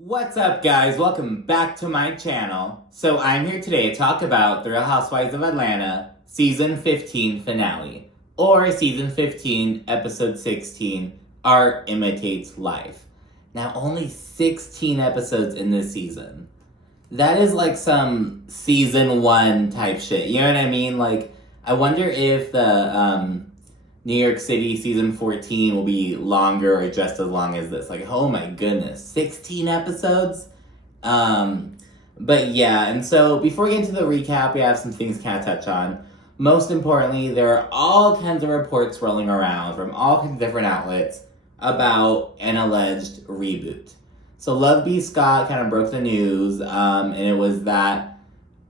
What's up, guys? Welcome back to my channel. So I'm here today to talk about The Real Housewives of Atlanta Season 15 finale, or Season 15, Episode 16, Our Imitates Life. Now, only 16 episodes in this season. That is like some Season 1 type shit, you know what I mean? Like, I wonder if the New York City Season 14 will be longer or just as long as this. Like, oh my goodness, 16 episodes? But yeah, and so before we get into the recap, we have some things to kind of touch on. Most importantly, there are all kinds of reports rolling around from all kinds of different outlets about an alleged reboot. So Love B. Scott kind of broke the news, and it was that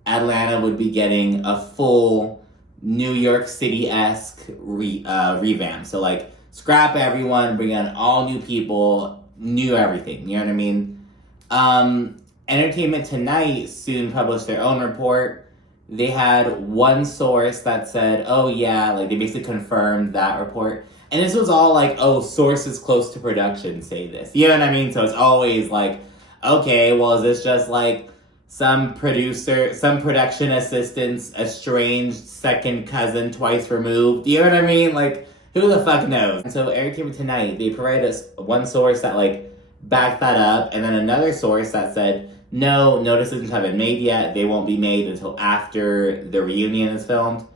Atlanta would be getting a full New York City-esque revamp. So, like, scrap everyone, bring in all new people, new everything. You know what I mean? Entertainment Tonight soon published their own report. They had one source that said, oh, yeah, like, they basically confirmed that report. And this was all like, oh, sources close to production say this. You know what I mean? So it's always like, okay, well, is this just like some producer, some production assistant's estranged second cousin twice removed? You know what I mean? Like, who the fuck knows? And so Entertainment Tonight, they provided us one source that like backed that up, and then another source that said, no, no decisions haven't been made yet. They won't be made until after the reunion is filmed.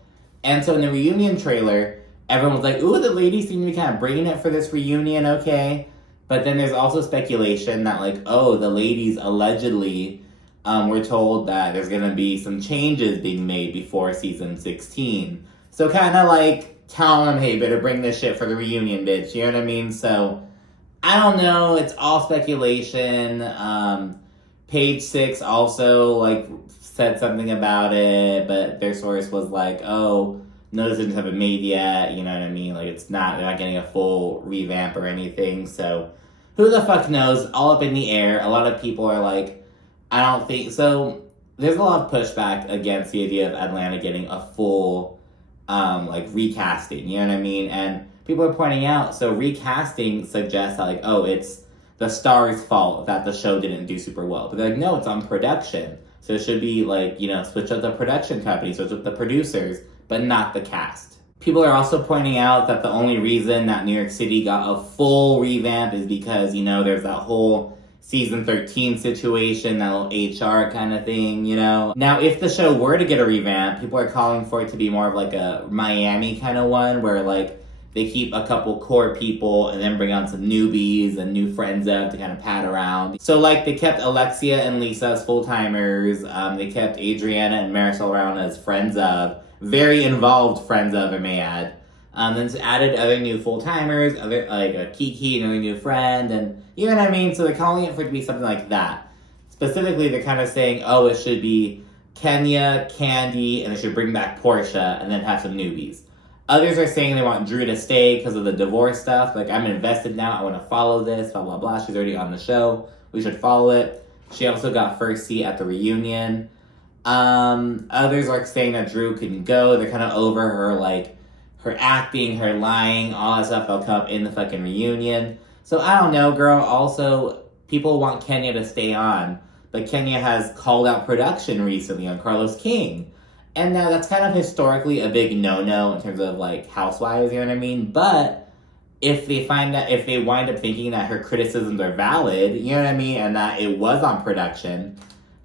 And so in the reunion trailer, everyone was like, ooh, the ladies seem to be kind of bringing it for this reunion, okay? But then there's also speculation that like, oh, the ladies allegedly we're told that there's going to be some changes being made before season 16. So kind of like telling them, hey, better bring this shit for the reunion, bitch. You know what I mean? So I don't know. It's all speculation. Page 6 also like said something about it, but their source was like, oh, no decisions haven't been made yet. You know what I mean? Like they're not getting a full revamp or anything. So who the fuck knows? All up in the air. A lot of people are like, I don't think so. There's a lot of pushback against the idea of Atlanta getting a full, like recasting. You know what I mean? And people are pointing out, so recasting suggests that like, oh, it's the star's fault that the show didn't do super well. But they're like, no, it's on production. So it should be like, you know, switch up the production company, switch up the producers, but not the cast. People are also pointing out that the only reason that New York City got a full revamp is because, you know, there's that whole season 13 situation, that little HR kind of thing, you know? Now, if the show were to get a revamp, people are calling for it to be more of like a Miami kind of one, where like they keep a couple core people and then bring on some newbies and new friends of to kind of pat around. So like they kept Alexia and Lisa as full-timers, they kept Adriana and Marisol around as friends of, very involved friends of, I may add. Then added other new full-timers, other like a Kiki, another new friend, and you know what I mean? So they're calling it for it to be something like that. Specifically, they're kind of saying, oh, it should be Kenya, Kandi, and they should bring back Portia, and then have some newbies. Others are saying they want Drew to stay because of the divorce stuff. Like, I'm invested now, I want to follow this, blah, blah, blah. She's already on the show. We should follow it. She also got first seat at the reunion. Others are saying that Drew couldn't go. They're kind of over her, like, her acting, her lying, all that stuff that'll come up in the fucking reunion. So I don't know, girl. Also, people want Kenya to stay on, but Kenya has called out production recently on Carlos King. And now that's kind of historically a big no-no in terms of like housewives, you know what I mean? But if they wind up thinking that her criticisms are valid, you know what I mean, and that it was on production,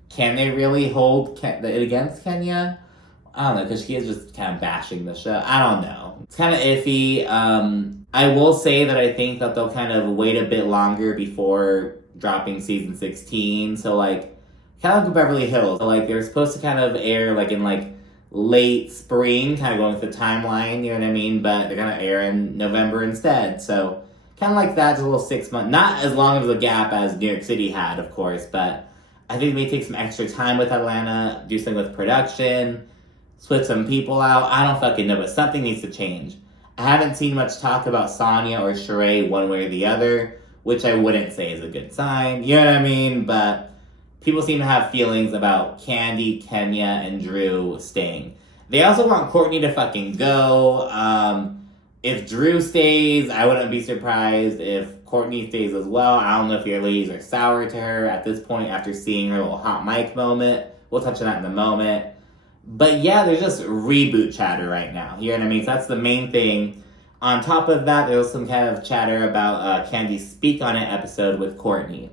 can they really hold it against Kenya? I don't know, because she is just kind of bashing the show. I don't know. It's kind of iffy. I will say that I think that they'll kind of wait a bit longer before dropping season 16. So, like, kind of like Beverly Hills. So, like, they're supposed to kind of air, like, in, like, late spring, kind of going with the timeline, you know what I mean? But they're going to air in November instead. So, kind of like that's a little 6 months. Not as long of a gap as New York City had, of course, but I think they may take some extra time with Atlanta, do something with production, switch some people out. I don't fucking know, but something needs to change. I haven't seen much talk about Sonia or Sheree one way or the other, which I wouldn't say is a good sign. You know what I mean? But people seem to have feelings about Kandi, Kenya, and Drew staying. They also want Courtney to fucking go. If Drew stays, I wouldn't be surprised if Courtney stays as well. I don't know if your ladies are sour to her at this point after seeing her little hot mic moment. We'll touch on that in a moment. But yeah, there's just reboot chatter right now. You know what I mean? So that's the main thing. On top of that, there was some kind of chatter about Kandi's Speak On It episode with Courtney.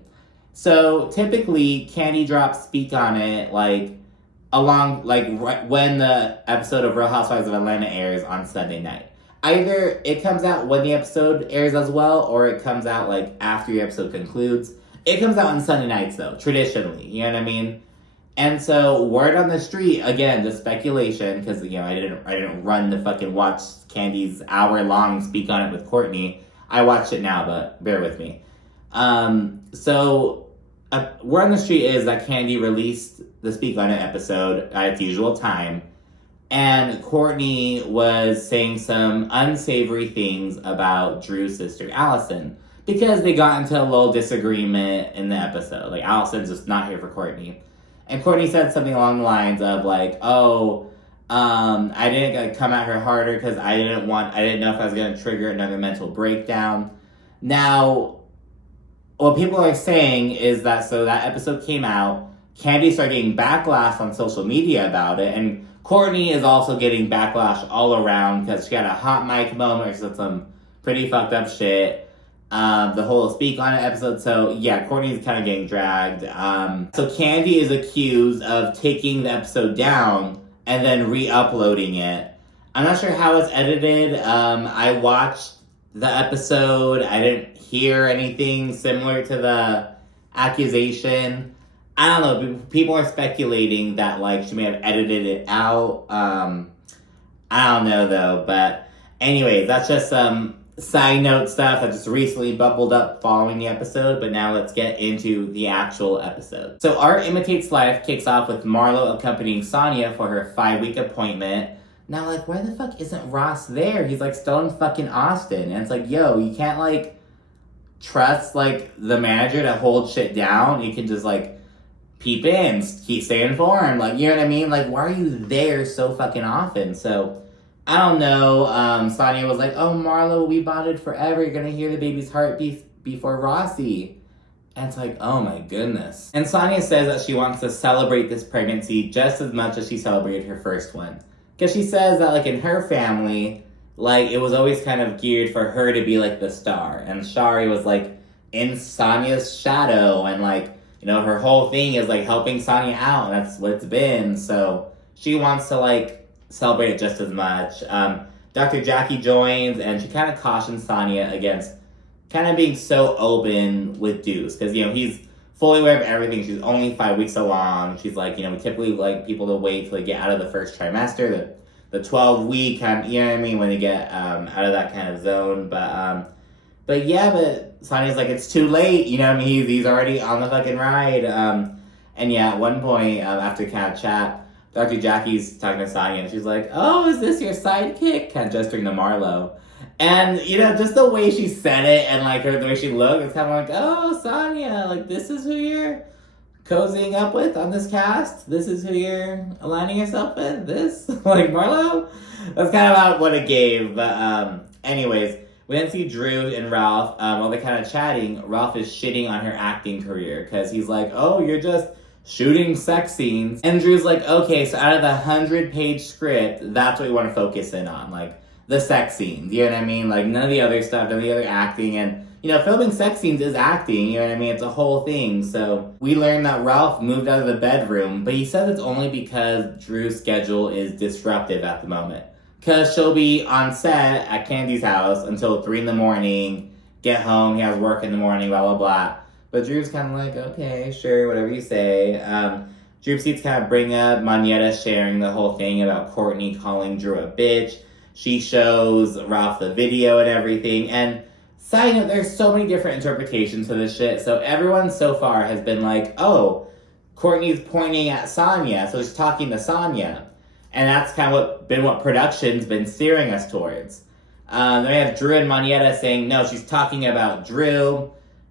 So typically, Kandi drops Speak On It when the episode of Real Housewives of Atlanta airs on Sunday night. Either it comes out when the episode airs as well, or it comes out after the episode concludes. It comes out on Sunday nights though, traditionally. You know what I mean? And so word on the street, again, just speculation, because I didn't run to fucking watch Kandi's hour-long Speak On It with Courtney. I watched it now, but bear with me. Word on the street is that Kandi released the Speak On It episode at its usual time, and Courtney was saying some unsavory things about Drew's sister, Allison, because they got into a little disagreement in the episode. Allison's just not here for Courtney. And Courtney said something along the lines of I didn't come at her harder because I didn't know if I was going to trigger another mental breakdown. Now, what people are saying is that that episode came out, Kandi started getting backlash on social media about it, and Courtney is also getting backlash all around because she had a hot mic moment, or she said some pretty fucked up shit. The whole Speak On It episode. So yeah, Courtney's kind of getting dragged. So Kandi is accused of taking the episode down and then re-uploading it. I'm not sure how it's edited. I watched the episode. I didn't hear anything similar to the accusation. I don't know. People are speculating that she may have edited it out. I don't know though. But anyways, that's just some side note stuff that just recently bubbled up following the episode, but now let's get into the actual episode. So our Imitates life kicks off with Marlo accompanying Sonia for her 5-week appointment. Now, why the fuck isn't Ross there? He's still in fucking Austin. And it's yo, you can't trust the manager to hold shit down. You can just peep in, stay informed. You know what I mean? Why are you there so fucking often? So I don't know. Sonia was oh, Marlo, we bonded forever. You're going to hear the baby's heartbeat before Rossi. And it's oh my goodness. And Sonia says that she wants to celebrate this pregnancy just as much as she celebrated her first one. Because she says that in her family, it was always kind of geared for her to be the star. And Shari was in Sonia's shadow. And her whole thing is helping Sonia out. And that's what it's been. So she wants to celebrate it just as much. Dr. Jackie joins, and she kind of cautions Sonia against kind of being so open with Deuce, because he's fully aware of everything. She's only 5 weeks along. She's we typically like people to wait till they get out of the first trimester, the 12-week kind of, you know what I mean, when they get out of that kind of zone. But Sonia's it's too late, you know what I mean? He's already on the fucking ride. And yeah, at one point after kind of chat, Dr. Jackie's talking to Sonia, and she's oh, is this your sidekick? Kind of gesturing to Marlo. And, just the way she said it and, the way she looked, it's kind of oh, Sonia, this is who you're cozying up with on this cast? This is who you're aligning yourself with? This? Marlo? That's kind of about what it gave. But, anyways, we then see Drew and Ralph. While they're kind of chatting, Ralph is shitting on her acting career, because he's oh, you're just shooting sex scenes. And Drew's okay, so out of the 100-page script, that's what we want to focus in on, the sex scenes, you know what I mean? None of the other stuff, none of the other acting, and, filming sex scenes is acting, you know what I mean? It's a whole thing. So we learned that Ralph moved out of the bedroom, but he says it's only because Drew's schedule is disruptive at the moment. Because she'll be on set at Kandi's house until 3 a.m, get home, he has work in the morning, blah, blah, blah. But Drew's kind of okay, sure, whatever you say. Drew seats kind of bring up Monietta sharing the whole thing about Courtney calling Drew a bitch. She shows Ralph the video and everything. And side note, there's so many different interpretations to this shit. So everyone so far has been oh, Courtney's pointing at Sonia, so she's talking to Sonia. And that's kind of what production's been steering us towards. Then we have Drew and Monietta saying, no, she's talking about Drew.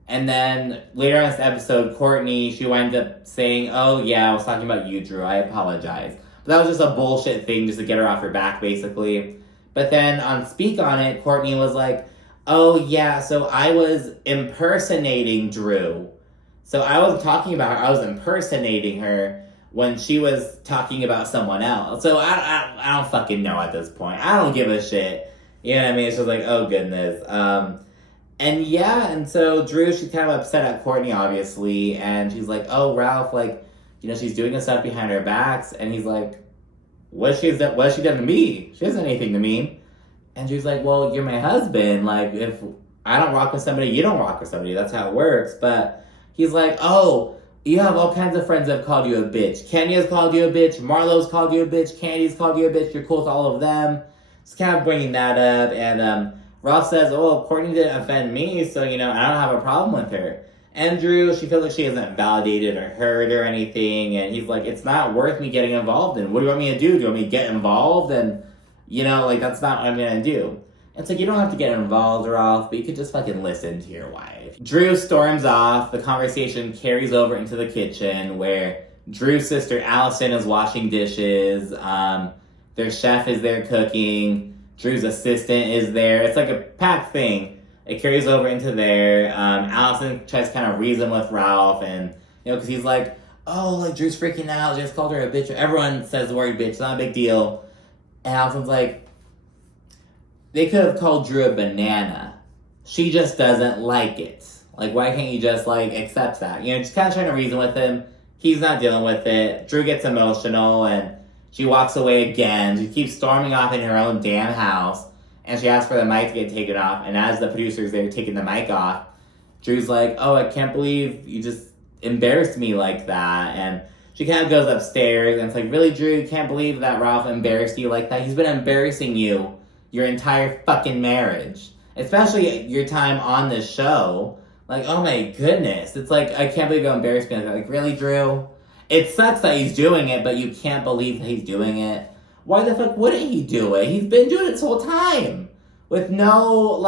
And then later on this episode, Courtney, she wound up saying, oh yeah, I was talking about you, Drew, I apologize. But that was just a bullshit thing just to get her off her back, basically. But then on Speak On It, Courtney was Oh, yeah, so I was impersonating Drew. So I was talking about her, I was impersonating her when she was talking about someone else. So I don't fucking know at this point. I don't give a shit. You know what I mean? It's just like, oh goodness. And yeah, and so Drew, she's kind of upset at Courtney, obviously, and she's like, oh, Ralph, like, she's doing this stuff behind our backs, and he's like, what has she done to me? She hasn't done anything to me. And she's like, well, you're my husband. Like, if I don't rock with somebody, you don't rock with somebody. That's how it works. But he's like, oh, you have all kinds of friends that have called you a bitch. Kenya's called you a bitch. Marlo's called you a bitch. Candy's called you a bitch. You're cool with all of them. Just kind of bringing that up. And Ralph says, oh, Courtney didn't offend me, so, I don't have a problem with her. And Drew, she feels like she hasn't validated or hurt or anything. And he's like, it's not worth me getting involved in. What do you want me to do? Do you want me to get involved? And that's not what I'm gonna do. It's like, you don't have to get involved, Ralph, but you could just fucking listen to your wife. Drew storms off. The conversation carries over into the kitchen where Drew's sister Allison is washing dishes. Their chef is there cooking. Drew's assistant is there. It's like a packed thing. It carries over into there. Allison tries to kind of reason with Ralph, and, because he's like, oh, like, Drew's freaking out. Just called her a bitch. Everyone says the word bitch. It's not a big deal. And Allison's like, they could have called Drew a banana. She just doesn't like it. Like, why can't you just, accept that? Just kind of trying to reason with him. He's not dealing with it. Drew gets emotional, and she walks away again. She keeps storming off in her own damn house, and she asks for the mic to get taken off. And as the producers, they're taking the mic off, Drew's like, oh, I can't believe you just embarrassed me like that. And she kind of goes upstairs, and it's like, really, Drew, you can't believe that Ralph embarrassed you like that? He's been embarrassing you your entire fucking marriage. Especially your time on this show. Like, oh my goodness. It's like, I can't believe you embarrassed me like that. Like, really, Drew? It sucks that he's doing it, but you can't believe that he's doing it. Why the fuck wouldn't he do it? He's been doing it this whole time. With no,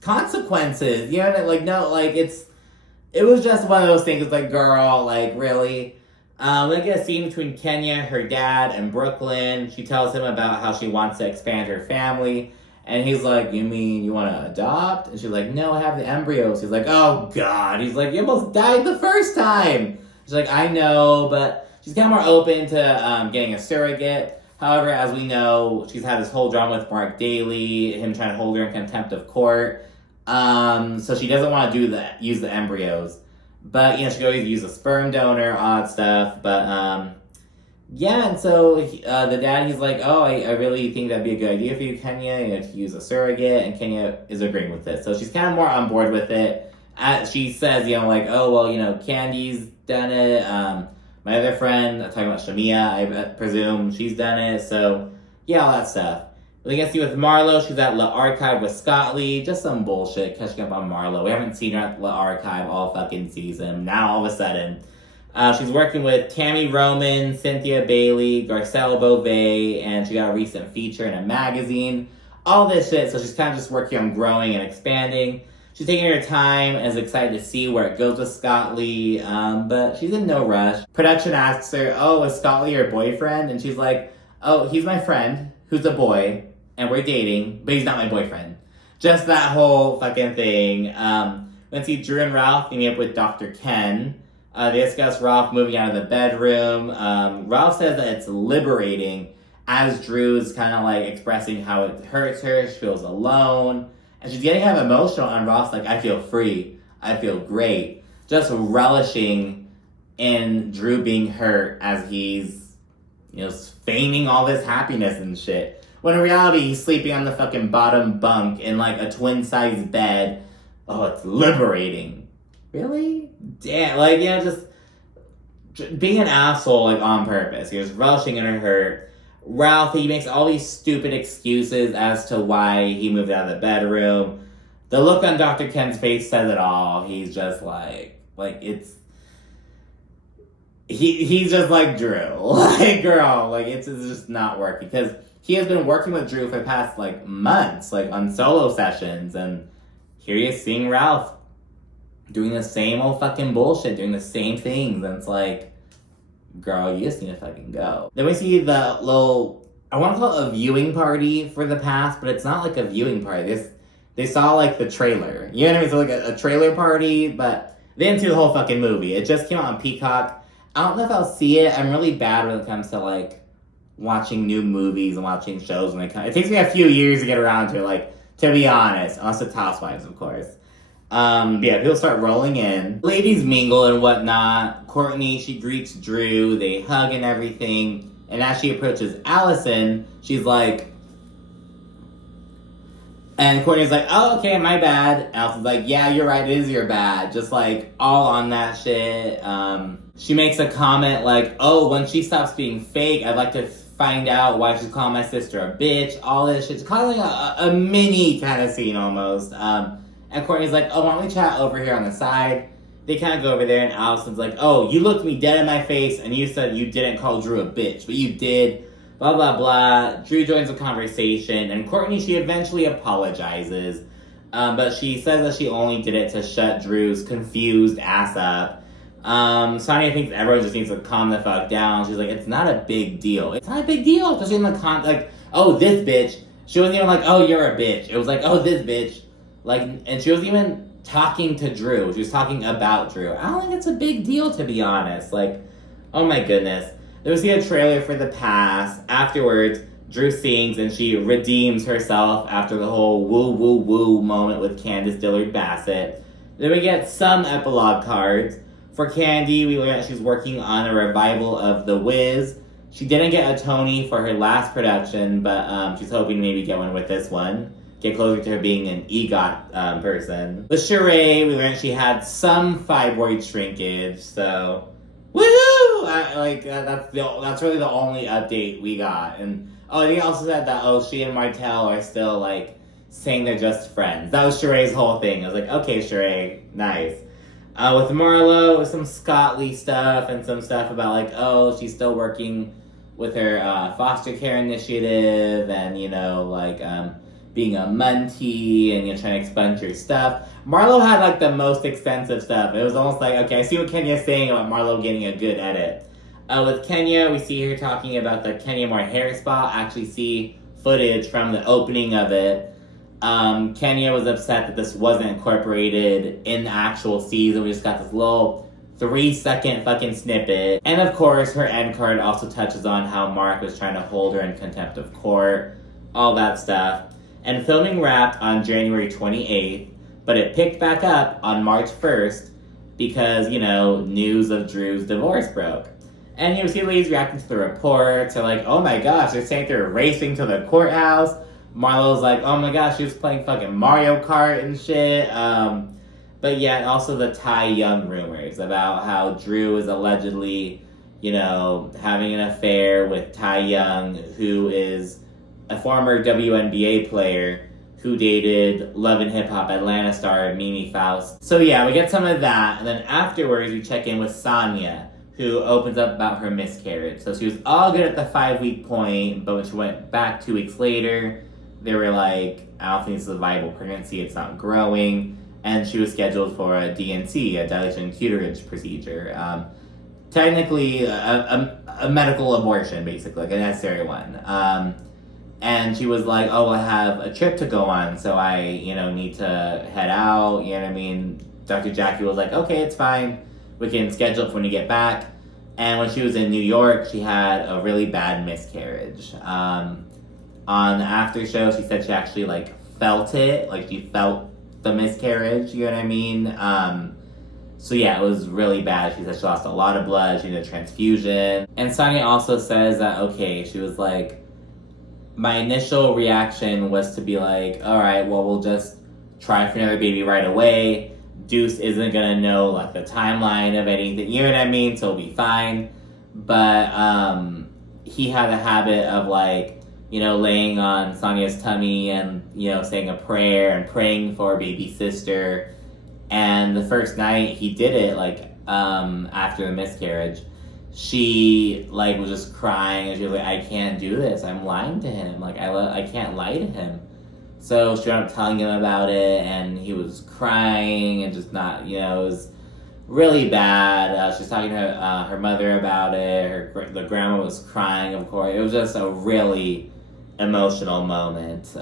consequences. You know what I mean? Like, no, it was just one of those things. It's like, girl, like, really? We get a scene between Kenya, her dad, and Brooklyn. She tells him about how she wants to expand her family. And he's like, you mean you want to adopt? And she's like, no, I have the embryos. He's like, oh, God. He's like, you almost died the first time. She's like, I know, but she's kind of more open to getting a surrogate. However, as we know, she's had this whole drama with Mark Daly, him trying to hold her in contempt of court. So she doesn't want to use the embryos. But, she could always use a sperm donor, all that stuff. But, yeah, and so the dad, he's like, oh, I really think that'd be a good idea for you, Kenya, to use a surrogate. And Kenya is agreeing with it. So she's kind of more on board with it. She says, oh, well, Kandi's done it. My other friend, I'm talking about Shamia, I presume she's done it. So, yeah, all that stuff. We can see with Marlo, she's at La Archive with Scott Lee. Just some bullshit catching up on Marlo. We haven't seen her at La Archive all fucking season. Now, all of a sudden. She's working with Tammy Roman, Cynthia Bailey, Garcelle Beauvais, and she got a recent feature in a magazine. All this shit, so she's kind of just working on growing and expanding. She's taking her time and is excited to see where it goes with Scott Lee, but she's in no rush. Production asks her, oh, is Scott Lee your boyfriend? And she's like, oh, he's my friend, who's a boy, and we're dating, but he's not my boyfriend. Just that whole fucking thing. Let's see Drew and Ralph meeting up with Dr. Ken. They discuss Ralph moving out of the bedroom. Ralph says that it's liberating as Drew's kind of expressing how it hurts her. She feels alone. And she's getting kind of emotional, and Ralph's like, I feel free. I feel great. Just relishing in Drew being hurt as he's, feigning all this happiness and shit. When in reality, he's sleeping on the fucking bottom bunk in a twin-sized bed. Oh, it's liberating. Really? Damn, just being an asshole, on purpose. He was relishing in her hurt. Ralph, he makes all these stupid excuses as to why he moved out of the bedroom. The look on Dr. Ken's face says it all. He's just he's just like Drew. Girl, it's just not working. Because he has been working with Drew for the past, months, on solo sessions. And here he is seeing Ralph doing the same old fucking bullshit, doing the same things. And it's like, girl, you just need to fucking go. Then we see the little I want to call it a viewing party for the past, but it's not like a viewing party. They saw like the trailer. You know what I mean? So like a trailer party, but they didn't see the whole fucking movie. It just came out on Peacock. I don't know if I'll see it. I'm really bad when it comes to like watching new movies and watching shows when they come. It takes me a few years to get around to it, like, to be honest, unless it's Housewives, of course. But yeah, people start rolling in. Ladies mingle and whatnot. Courtney, she greets Drew. They hug and everything. And as she approaches Allison, she's like... And Courtney's like, oh, okay, my bad. Allison's like, yeah, you're right, it is your bad. Just, like, all on that shit. She makes a comment like, oh, when she stops being fake, I'd like to find out why she's calling my sister a bitch. All this shit. It's kind of like a mini kind of scene almost. And Courtney's like, oh, why don't we chat over here on the side? They kind of go over there, and Allison's like, oh, you looked me dead in my face, and you said you didn't call Drew a bitch, but you did. Blah, blah, blah. Drew joins the conversation, and Courtney, she eventually apologizes. But she says that she only did it to shut Drew's confused ass up. Sonia thinks everyone just needs to calm the fuck down. She's like, it's not a big deal. It's not a big deal, especially in the like, oh, this bitch. She wasn't even like, oh, you're a bitch. It was like, oh, this bitch. Like, and she wasn't even talking to Drew. She was talking about Drew. I don't think it's a big deal, to be honest. Like, oh my goodness. Then we see a trailer for The Pass. Afterwards, Drew sings and she redeems herself after the whole woo woo woo moment with Candace Dillard Bassett. Then we get some epilogue cards. For Kandi, we learn that she's working on a revival of The Wiz. She didn't get a Tony for her last production, but she's hoping to maybe get one with this one. Get closer to her being an EGOT person. With Sheree, we learned she had some fibroid shrinkage, so woohoo! That's really the only update we got. And they also said that she and Martell are still like saying they're just friends. That was Sheree's whole thing. I was like, okay, Sheree, nice. With Marlo, some Scott Lee stuff and some stuff about like, she's still working with her foster care initiative and being a Muntie and trying to expunge your stuff. Marlo had like the most extensive stuff. It was almost like, okay, I see what Kenya's saying about Marlo getting a good edit. With Kenya, we see her talking about the Kenya Moore hair spa. Actually see footage from the opening of it. Kenya was upset that this wasn't incorporated in the actual season. We just got this little 3-second fucking snippet. And of course, her end card also touches on how Mark was trying to hold her in contempt of court. All that stuff. And filming wrapped on January 28th, but it picked back up on March 1st because, news of Drew's divorce broke. And you see ladies reacting to the reports. They're like, oh my gosh, they're saying they're racing to the courthouse. Marlo's like, oh my gosh, she was playing fucking Mario Kart and shit. But yeah, also the Ty Young rumors about how Drew is allegedly, having an affair with Ty Young, who is a former WNBA player who dated Love and Hip Hop Atlanta star Mimi Faust. So yeah, we get some of that, and then afterwards we check in with Sonia, who opens up about her miscarriage. So she was all good at the 5-week point, but when she went back 2 weeks later, they were like, I don't think this is a viable pregnancy, it's not growing, and she was scheduled for a DNC, a dilation curettage procedure. Technically, a medical abortion, basically, like a necessary one. And she was like, I have a trip to go on, so I, need to head out, you know what I mean? Dr. Jackie was like, okay, it's fine. We can schedule it for when you get back. And when she was in New York, she had a really bad miscarriage. On the after show, she said she actually, felt it. Like, she felt the miscarriage, you know what I mean? So yeah, it was really bad. She said she lost a lot of blood. She needed a transfusion. And Sonia also says that, she was like, my initial reaction was to be like, all right, well, we'll just try for another baby right away. Deuce isn't gonna know the timeline of anything, you know what I mean? So it'll be fine. But he had a habit of laying on Sonia's tummy and saying a prayer and praying for baby sister. And the first night he did it after the miscarriage, she was just crying and she was like, I can't do this. I'm lying to him. I can't lie to him. So she ended up telling him about it, and he was crying and just not, it was really bad. She's talking to her mother about it. The grandma was crying, of course. It was just a really emotional moment.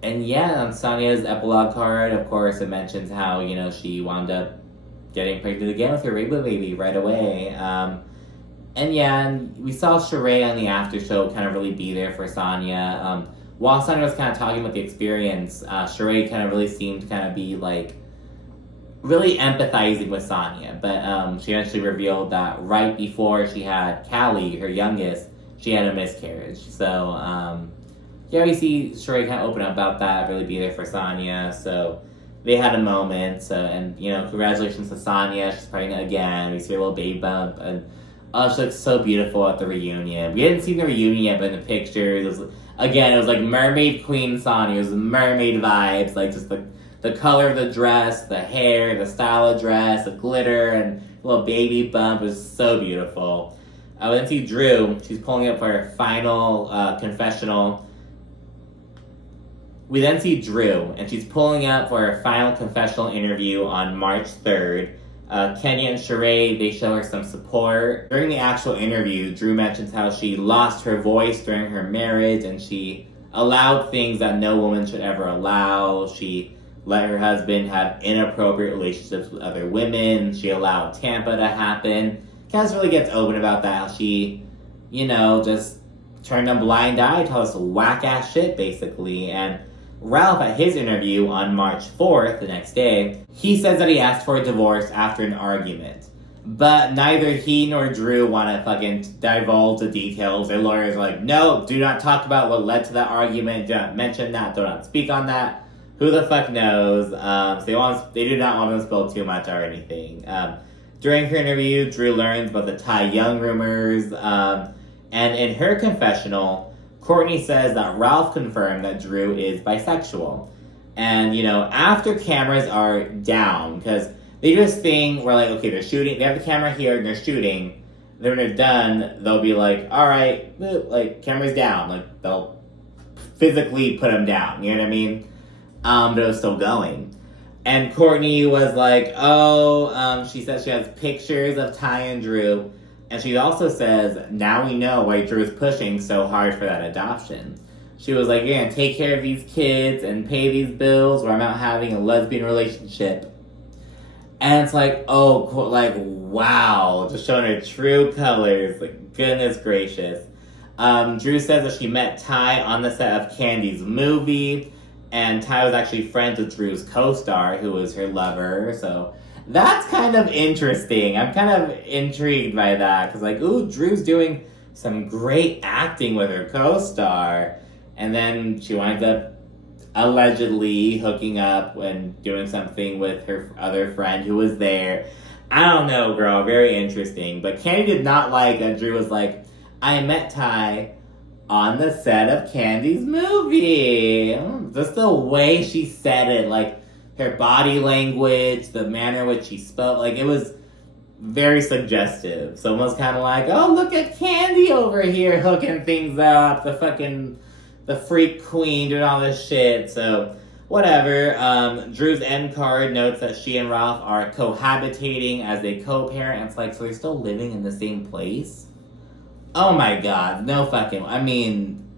And yeah, on Sonya's epilogue card, of course, it mentions how, you know, she wound up getting pregnant again with her rainbow baby right away. And yeah, and we saw Sheree on the after show kind of really be there for Sonya. While Sonya was kind of talking about the experience, Sheree kind of really seemed to kind of be like really empathizing with Sonya. But she eventually revealed that right before she had Callie, her youngest, she had a miscarriage. So yeah, we see Sheree kind of open up about that, really be there for Sonya. So they had a moment. So, and you know, congratulations to Sonya. She's pregnant again. We see her little baby bump, and oh, she looks so beautiful at the reunion. We hadn't seen the reunion yet, but in the pictures, it was like mermaid queen Sonya. It was mermaid vibes, like just the color of the dress, the hair, the style of dress, the glitter, and the little baby bump was so beautiful. We then see Drew. She's pulling up for her final confessional. We then see Drew, and she's pulling up for her final confessional interview on March 3rd. Kenya and Sheree, they show her some support. During the actual interview, Drew mentions how she lost her voice during her marriage, and she allowed things that no woman should ever allow. She let her husband have inappropriate relationships with other women. She allowed Tampa to happen. Cass really gets open about that, how she, you know, just turned a blind eye to all this whack-ass shit, basically. And Ralph, at his interview on March 4th, the next day, he says that he asked for a divorce after an argument. But neither he nor Drew want to fucking divulge the details. Their lawyers are like, no, do not talk about what led to that argument. Do not mention that. Do not speak on that. Who the fuck knows? So they do not want to spill too much or anything. During her interview, Drew learns about the Ty Young rumors. And in her confessional, Courtney says that Ralph confirmed that Drew is bisexual. And, you know, after cameras are down, because they do this thing where, like, okay, they're shooting, they have the camera here and they're shooting. Then when they're done, they'll be like, all right, like, camera's down. Like, they'll physically put them down, you know what I mean? But it was still going. And Courtney was like, she says she has pictures of Ty and Drew. And she also says, now we know why Drew's pushing so hard for that adoption. She was like, you're going to take care of these kids and pay these bills, or I'm out having a lesbian relationship. And it's like, wow, just showing her true colors. Like, goodness gracious. Drew says that she met Ty on the set of Kandi's movie, and Ty was actually friends with Drew's co-star, who was her lover, so that's kind of interesting. I'm kind of intrigued by that, because like, ooh, Drew's doing some great acting with her co-star, and then she winds up allegedly hooking up and doing something with her other friend who was there. I don't know, girl, very interesting. But Kandi did not like that Drew was like, I met Ty on the set of Kandi's movie. Just the way she said it, like, her body language, the manner in which she spoke, like, it was very suggestive. So almost kind of like, oh, look at Kandi over here hooking things up, the freak queen doing all this shit. So whatever. Drew's end card notes that she and Ralph are cohabitating as a co-parent. It's like, so they're still living in the same place? Oh my god, no fucking, I mean,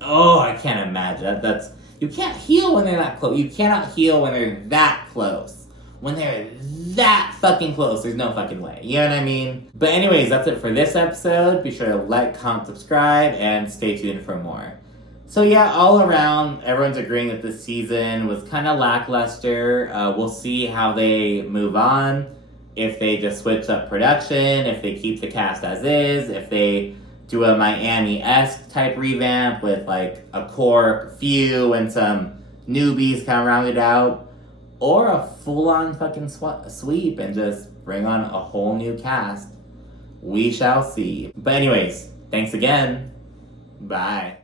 I can't imagine. That's you can't heal when they're that close. You cannot heal when they're that close. When they're that fucking close, there's no fucking way. You know what I mean? But anyways, that's it for this episode. Be sure to like, comment, subscribe, and stay tuned for more. So yeah, all around, everyone's agreeing that this season was kind of lackluster. We'll see how they move on. If they just switch up production, if they keep the cast as is, if they do a Miami-esque type revamp with like a core few and some newbies kind of rounded out, or a full-on fucking sweep and just bring on a whole new cast. We shall see. But anyways, thanks again. Bye.